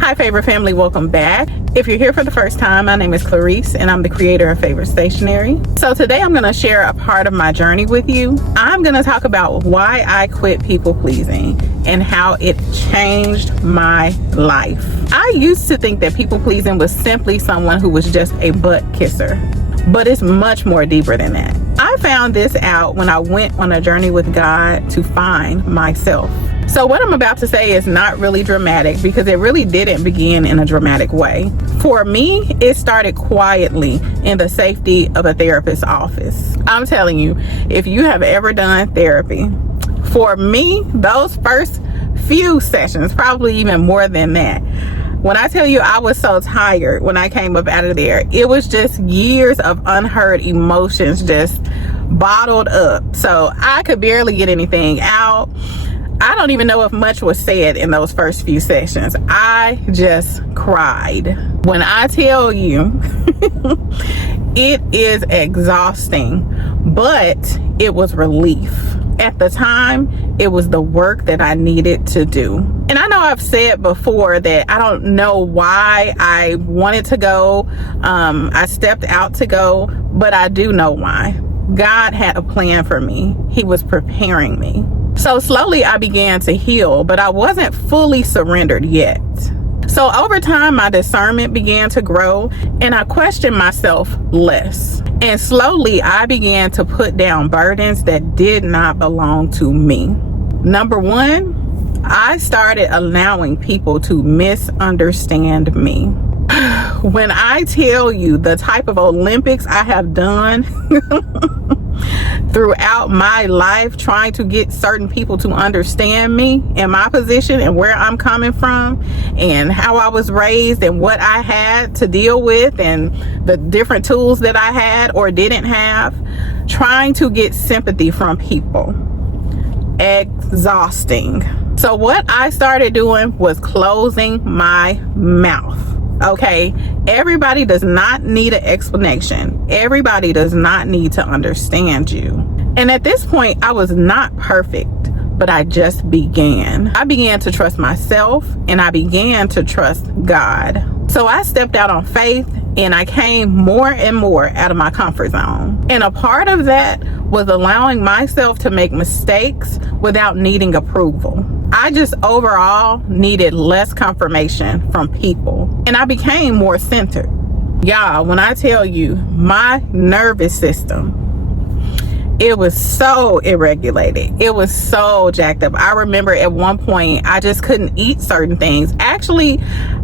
Hi favorite family, welcome back. If you're here for the first time, my name is Clarice and I'm the creator of Favorite Stationery. So today I'm going to share a part of my journey with you. I'm going to talk about why I quit people pleasing and how it changed my life. I used to think that people pleasing was simply someone who was just a butt kisser, but it's much more deeper than that. I found this out when I went on a journey with God to find myself. So what I'm about to say is not really dramatic because it really didn't begin in a dramatic way. For me, it started quietly in the safety of a therapist's office. I'm telling you, if you have ever done therapy, for me, those first few sessions, probably even more than that, when I tell you I was so tired when I came up out of there, it was just years of unheard emotions just bottled up. So I could barely get anything out. I don't even know if much was said in those first few sessions. I just cried. When I tell you, it is exhausting, but it was relief. At the time, it was the work that I needed to do. And I know I've said before that I don't know why I wanted to go. I stepped out to go, but I do know why. God had a plan for me. He was preparing me. So slowly I began to heal, but I wasn't fully surrendered yet. So over time, my discernment began to grow and I questioned myself less. And slowly I began to put down burdens that did not belong to me. Number one, I started allowing people to misunderstand me. When I tell you the type of Olympics I have done throughout my life trying to get certain people to understand me and my position and where I'm coming from and how I was raised and what I had to deal with and the different tools that I had or didn't have, trying to get sympathy from people. Exhausting. So what I started doing was closing my mouth. Okay, everybody does not need an explanation. Everybody does not need to understand you. And at this point, I was not perfect, but I just began. I began to trust myself and I began to trust God. So I stepped out on faith and I came more and more out of my comfort zone. And a part of that was allowing myself to make mistakes without needing approval. I just overall needed less confirmation from people and I became more centered. Y'all, when I tell you my nervous system, it was so irregulated. It was so jacked up. I remember at one point, I just couldn't eat certain things. Actually,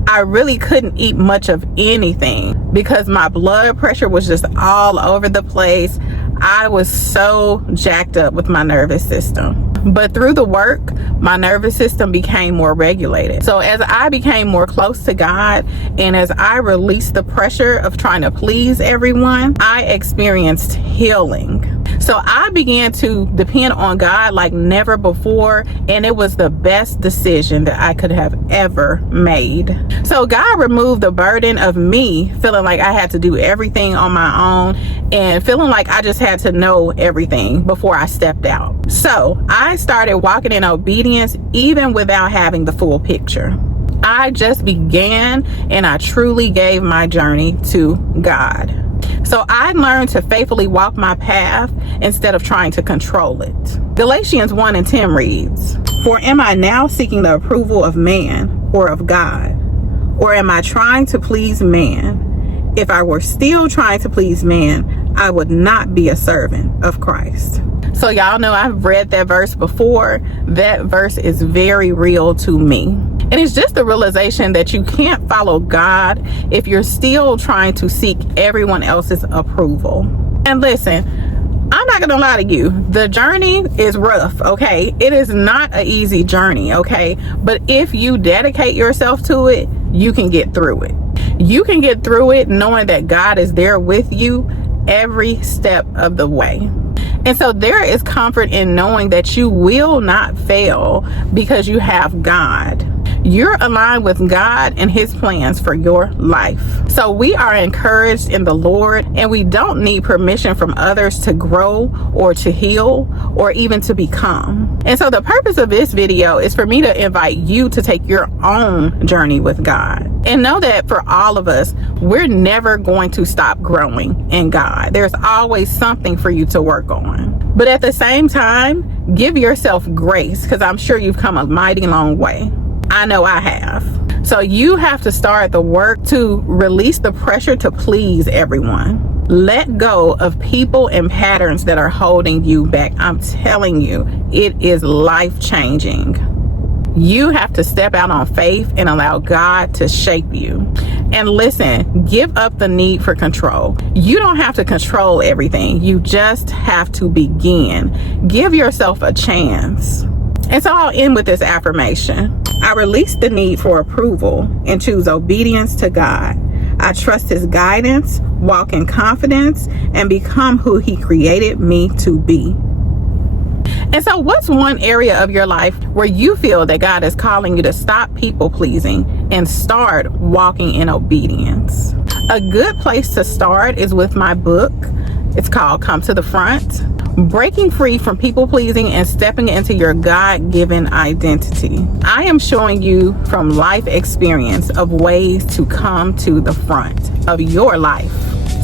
I really couldn't eat much of anything because my blood pressure was just all over the place. I was so jacked up with my nervous system. But through the work, my nervous system became more regulated. So as I became more close to God and as I released the pressure of trying to please everyone, I experienced healing. So I began to depend on God like never before, and it was the best decision that I could have ever made. So God removed the burden of me feeling like I had to do everything on my own and feeling like I just had to know everything before I stepped out. So I started walking in obedience even without having the full picture. I just began and I truly gave my journey to God. So I learned to faithfully walk my path instead of trying to control it. Galatians 1:10 reads, "For am I now seeking the approval of man or of God? Or am I trying to please man? If I were still trying to please man, I would not be a servant of Christ." So y'all know I've read that verse before. That verse is very real to me. And it's just the realization that you can't follow God if you're still trying to seek everyone else's approval. And listen, I'm not gonna lie to you, the journey is rough, okay? It is not an easy journey, okay? But if you dedicate yourself to it, you can get through it. You can get through it knowing that God is there with you every step of the way. And so there is comfort in knowing that you will not fail because you have God. You're aligned with God and his plans for your life. So we are encouraged in the Lord, and we don't need permission from others to grow or to heal or even to become. And so the purpose of this video is for me to invite you to take your own journey with God. And know that for all of us, we're never going to stop growing in God. There's always something for you to work on. But at the same time, give yourself grace, because I'm sure you've come a mighty long way. I know I have. So you have to start the work to release the pressure to please everyone. Let go of people and patterns that are holding you back. I'm telling you, it is life-changing. You have to step out on faith and allow God to shape you. And listen, give up the need for control. You don't have to control everything. You just have to begin. Give yourself a chance. And so I'll end with this affirmation. I release the need for approval and choose obedience to God. I trust his guidance, walk in confidence, and become who he created me to be. And so what's one area of your life where you feel that God is calling you to stop people pleasing and start walking in obedience? A good place to start is with my book. It's called Come to the Front: Breaking Free from People Pleasing and Stepping into Your God-Given Identity. I am showing you from life experience of ways to come to the front of your life.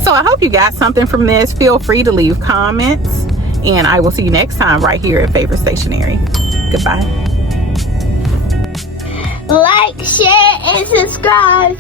So I hope you got something from this. Feel free to leave comments, and I will see you next time right here at Favorite Stationery. Goodbye. Like, share, and subscribe.